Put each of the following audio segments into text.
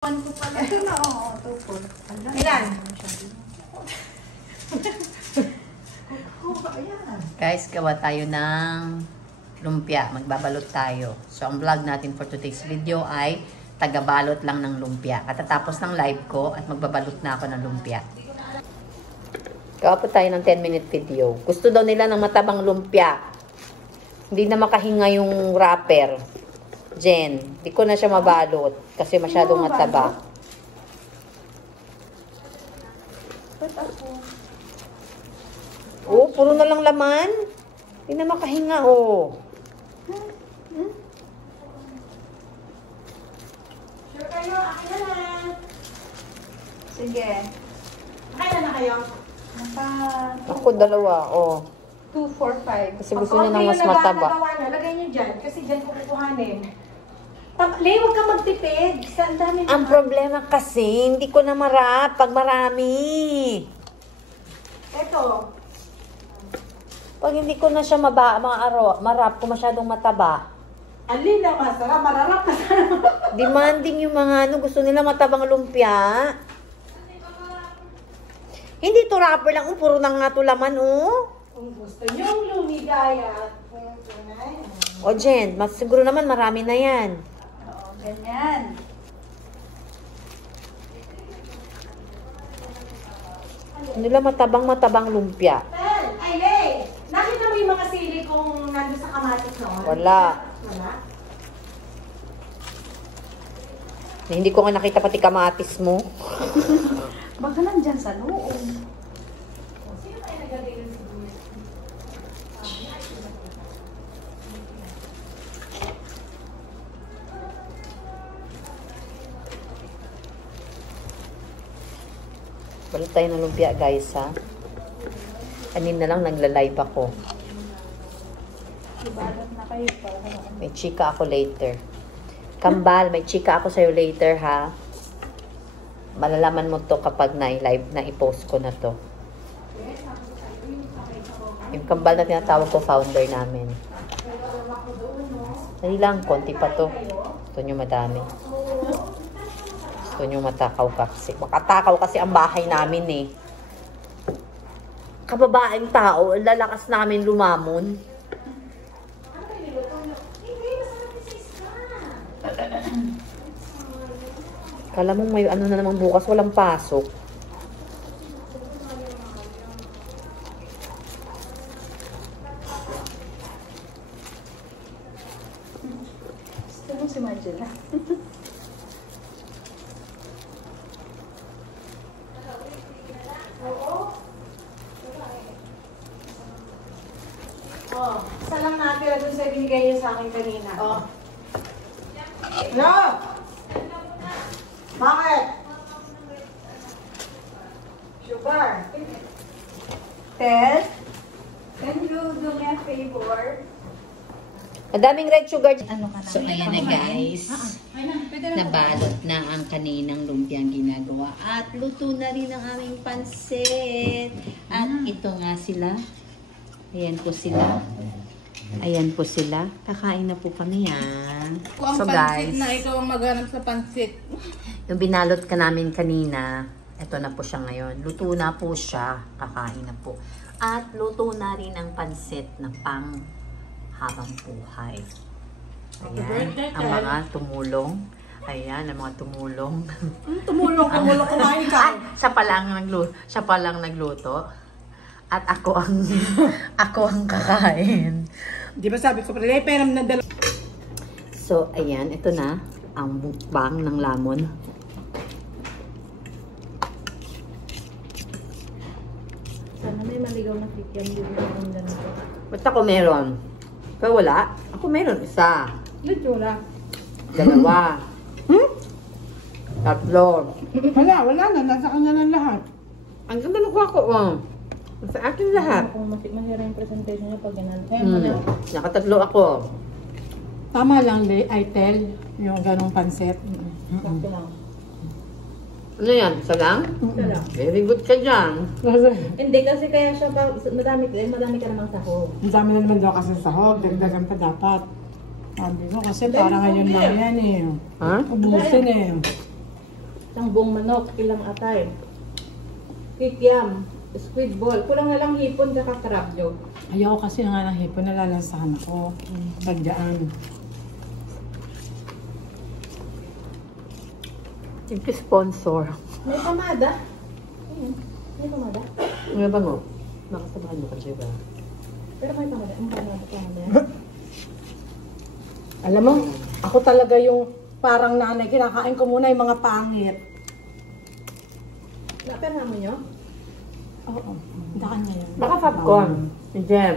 Ko pala. Ito na, oo, tupol. Ilan? Guys, gawa tayo ng lumpia. Magbabalot tayo. So, ang vlog natin for today's video ay tagabalot lang ng lumpia. Katatapos ng live ko at magbabalot na ako ng lumpia. Gawa po tayo ng 10-minute video. Gusto daw nila ng matabang lumpia. Hindi na makahinga yung wrapper. Jen, di ko na siya mabalot kasi masyadong mataba. Ba't ako? Oh, puro na lang laman. Hindi na makahinga, oh. Sure kayo, akin na lang. Sige. Akin na kayo. Ako dalawa, oh. 2, 4, 5. Kasi gusto niya ng mas mataba. Lagay niyo dyan, kasi dyan ko kukuhanin. Le, huwag ka magtipid. Ang dami Ang problema kasi, hindi ko na marap pag marami. Ito. Pag hindi ko na siya marap kung masyadong mataba. Alin na masarap, mararap na sana. Demanding yung mga gusto nila matabang lumpia. Hindi to wrapper lang, puro nang nga to laman, oh. Kung gusto niyong lumigaya at tunay. O Jen, siguro naman marami na yan. Oo, ganyan. Nila matabang lumpia. Tel, ay Le, nakita mo yung mga sili kung nandun sa kamatis noon? Wala. Wala? Hindi ko nga nakita pati kamatis mo. Baka nandyan sa loob. Sino tayo nagagay ng sibuyas? Balot tayo ng lumpia, guys, ha? Kanina lang nagla-live ako. Ibalot na kayo para May chika ako later. Kambal, may chika ako sa'yo later, ha? Malalaman mo to kapag na-live, na-i-post ko na to. Yung kambal na tinatawag ko, founder namin. Dali lang, konti pa to. Gusto nyo madami. Gusto nyo matakaw kasi. Makatakaw kasi ang bahay namin, eh. Kababaeng tao, lalakas namin lumamon. Kala mo may ano na naman bukas, walang pasok. Gusto mo si Marjola? Oh, isa lang natira dun sa binigay niyo sa akin kanina. Oh. No! Bakit? Sugar. Ted, can you do me a favor? Madaming red sugar. Ano ka na? So, ayan na, guys. Nabalot na ang kaninang lumpiang ginagawa. At luto na rin ang aming pansit. At ito nga sila. Ayan po sila. Ayan po sila. Kakain na po kami, yan. So, guys, na ikaw ang maghanap sa pansit. yung binalot ka namin kanina, ito na po siya ngayon. Luto na po siya. Kakain na po. At luto na rin ang pansit na pang habang buhay. Ayan, ang mga tumulong. Ayan, ang mga tumulong. Tumulong kumain ka. Ay, siya pa lang nagluto. At ako ang kakain. Di ba sabi ko, pala, peram na dalawa. So, ayan, ito na ang mukbang ng lamon. Sana may maligaw na kikiam din ng ganito. Ba't ako meron? Pero wala. Ako meron isa. Lutsura. Dalawa. Tatlo. Wala na. Nasa kanya lang lahat. Ang ganda ng kuha ko, oh. Sa akin lahat. Kung mahirap yung presentation niya pag ganun. Nakatatlo ako. Tama lang, Aitel. Yung ganong pansit. Sakto lang. Ano yan? Isa lang? Isa lang. Very good ka dyan. Hindi kasi kaya siya pa, madami ka namang sahog. Ang dami na naman daw kasi sahog. Dagdagan pa dapat. Sabi ko kasi para ngayon lang yan eh. Ha? Ubusin eh. Isang buong manok, ilang atay. Kikiam, squid ball. Kulang na lang hipon ka crab joke. Ayaw kasi nga ng hipon, nalalasahan ako. Pagdaan. Yung sponsor. May pamada. Ayan. May pamada. Ano ba mo? Makasabahan mo kasi ba? Pero may pamada. Ang pamada. Alam mo, ako talaga yung parang nanay, kinakain ko muna yung mga pangit. Napera mo nyo? Oo, daan niya yun. Baka popcorn. Si Jem.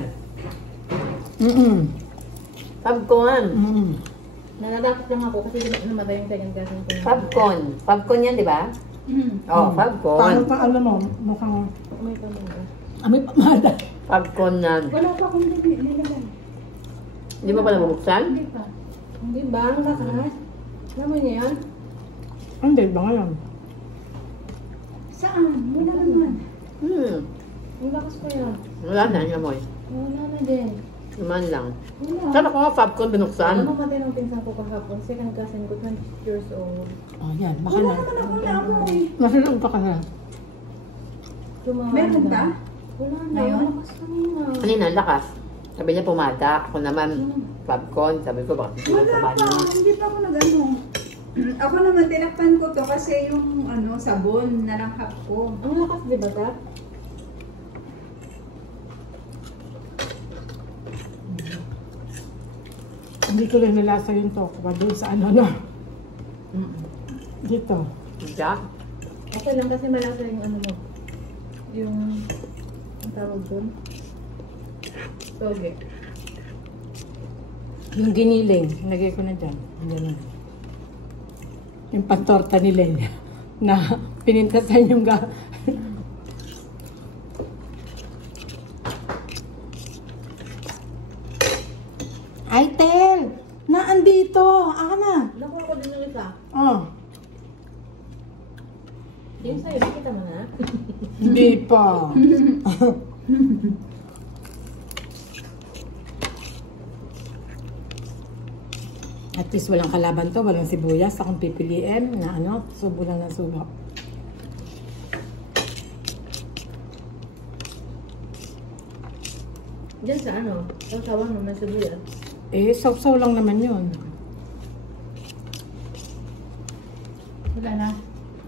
Popcorn. Nanadakot lang ako kasi namatay yung second cousin ko. Popcorn. Popcorn yan, di ba? Oo, popcorn. Paano pa ano mo, mukhang May pamada. may pamada. Popcorn yan. Wala pa akong nilagay. Hindi mo pa nabubuksan? Hindi pa. Hindi ba? Ang lakas. Alam mo niya yan? Hindi ba ngayon? Saan? Wala naman. Ang lakas ko yan. Wala na, yung amoy. Wala na din. Naman lang. Wala. Saan ako nga popcorn binuksan? Ano matay ng pinsan ko kahapon? Second cousin ko, 20 years old. Oh, yan. Baka na. Nasunog pa ka na. Meron ba? Wala na. Ngayon? Lakas kanina. Kanina, ang lakas. Sabi niya pumata. Ako naman, popcorn. Sabi ko, bakit hindi Wala sa pa, hindi pa ako nag-ano. Ako naman, tinakpan ko to kasi yung sabon, nalanghap ko. Ang lakas, di ba, Kat? Hindi ko lang nalasa yung tokwa doon sa ano na. Dito. Jack? Okay lang kasi malasa yung ano mo. Yung, ang tawag doon? Toge. Yung giniling, nilagay ko na dyan. Yan. Yung pantorta ni Len na pinintasan yung Ay, Tel! Naandito! Aka na! Nakuha ko din yung isa. Oh, Yung sa'yo, nakita mo na? hindi pa. At least walang kalaban to, walang sibuyas. Akong pipiliin na ano, subo lang ng subo. Diyan sa ano? Sa sawang mo na sibuyas. Eh, sausaw lang naman yun. Wala na.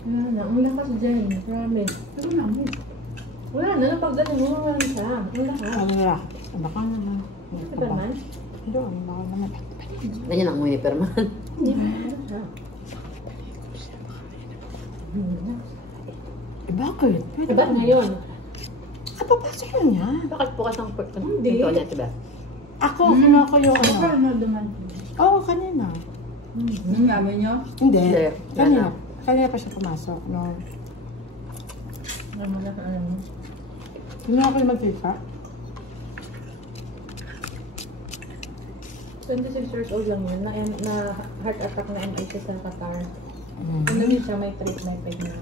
Wala na. Ang lakas dyan. Promise. Pero namin. Wala na. Napag ganun mo, wala na siya. Ang lakas. Wala. Baka naman. Ano ba naman? Doon, baka naman. Ganyan ang amoy ni Perman. Eh, bakit? Pwede Diba ngayon? Papasok na niya. Bakit bukas ang Hindi. pinto niya, diba? Ako, kinuha ko yung ano. Paano duman? Oo, kanina. Yung yaman nyo? Hindi. Hindi. Kanina. Ano? Kanina pa siya pumasok. No. Ano mo na ano? Kinuha ko yung mantika. 26 years old lang yun. Na heart attack na MI siya sa Qatar. Ano yun siya, may trip, may peg na.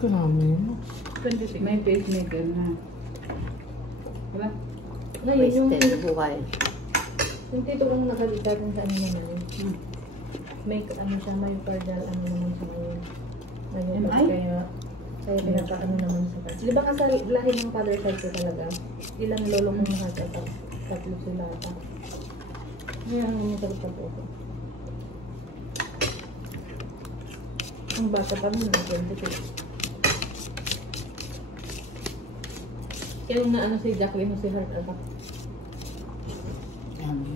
Grabe. 26. May pacemaker na. Diba? Ngayon, yung Wasted na buhay. tito kong nakalitan sa ano naman. May ano siya, may cardal ano naman siya ngayon. Ngayon, MI? kaya pinaka-ano naman sa kasi. Di ba kasi lahi ng father side ko talaga? Ilang lolo kong heart attack. Tatlo sila ata. Ngayon, ang nagkalit na po ako. Ang bata pa nun, 26. Kaya na ano si Jacqueline si heart attack. Grabe.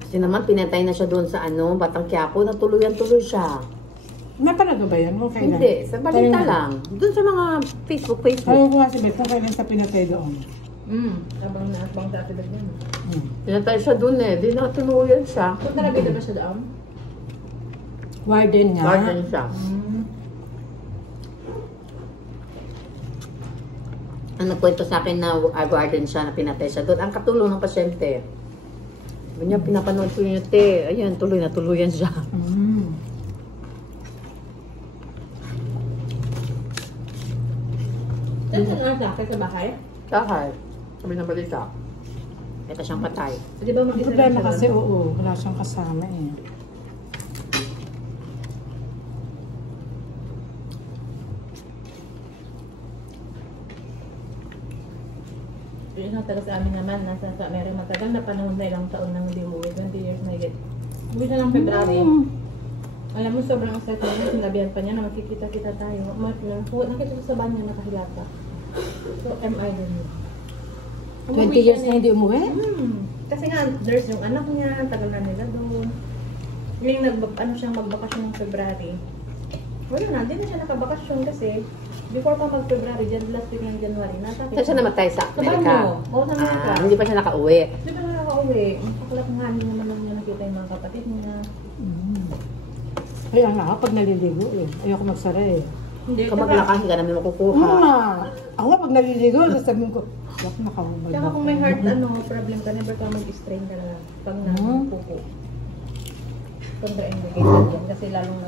Kasi naman, pinatay na siya doon sa Batang Quiapo. Natuluyan-tuloy siya. Napanood ba yan? Okay lang. Hindi, sa balita Kailan? lang. Doon sa mga Facebook. Ayaw ko nga si Beth kung kailan sa pinatay doon. Habang naasbang sa atibag niya. Pinatay siya doon eh. Di natuluyan siya. Kung talaga ba siya doon? Warden nga. Garden siya. Ang nagkwento sa akin na garden siya na pinatay siya doon. Ang katulong ng pasyente. Sabi niya, pinapanood ko yun, te. Ayan, tuloy na tuluyan siya. Saan siya nakasakit sa bahay? Kahal. Sabi ng balita. Ito siyang patay. Di ba Ang mag-isa problema lang kasi, siya doon? oo, wala siyang kasama eh. yung taga sa amin naman, nasa sa Amerika, matagal na panahon na ilang taon nang hindi umuwi, 20 years na higit. Uwi siya ng February. Alam mo, sobrang excited niya, sinabihan pa niya na magkikita-kita tayo. Nakita ko sa banyo, nakahilata. So, MI din yun. 20 years na hindi umuwi? Kasi nga, there's yung anak niya, tagal na nila doon. Yung siyang magbakasyon ng February. Wala na, hindi na siya nakabakasyon kasi before pa mag-February, last week ng January, nasakit. Saan siya namatay sa Sa Amerika? banyo. Oo, sa Amerika. Hindi pa siya nakauwi. Hindi pa na nakauwi. Masaklap nga, hindi naman lang niya nakita yung mga kapatid niya. Kaya nga, pag naliligo eh. Ayoko magsara eh. Hindi, Kapag lakas ka namin makukuha. Ako pag naliligo, sasabihin ko, wak nakahubad. Tsaka kung may heart problem ka, never ka mag-strain ka na pag napupo. Kontra-indicated yan kasi lalong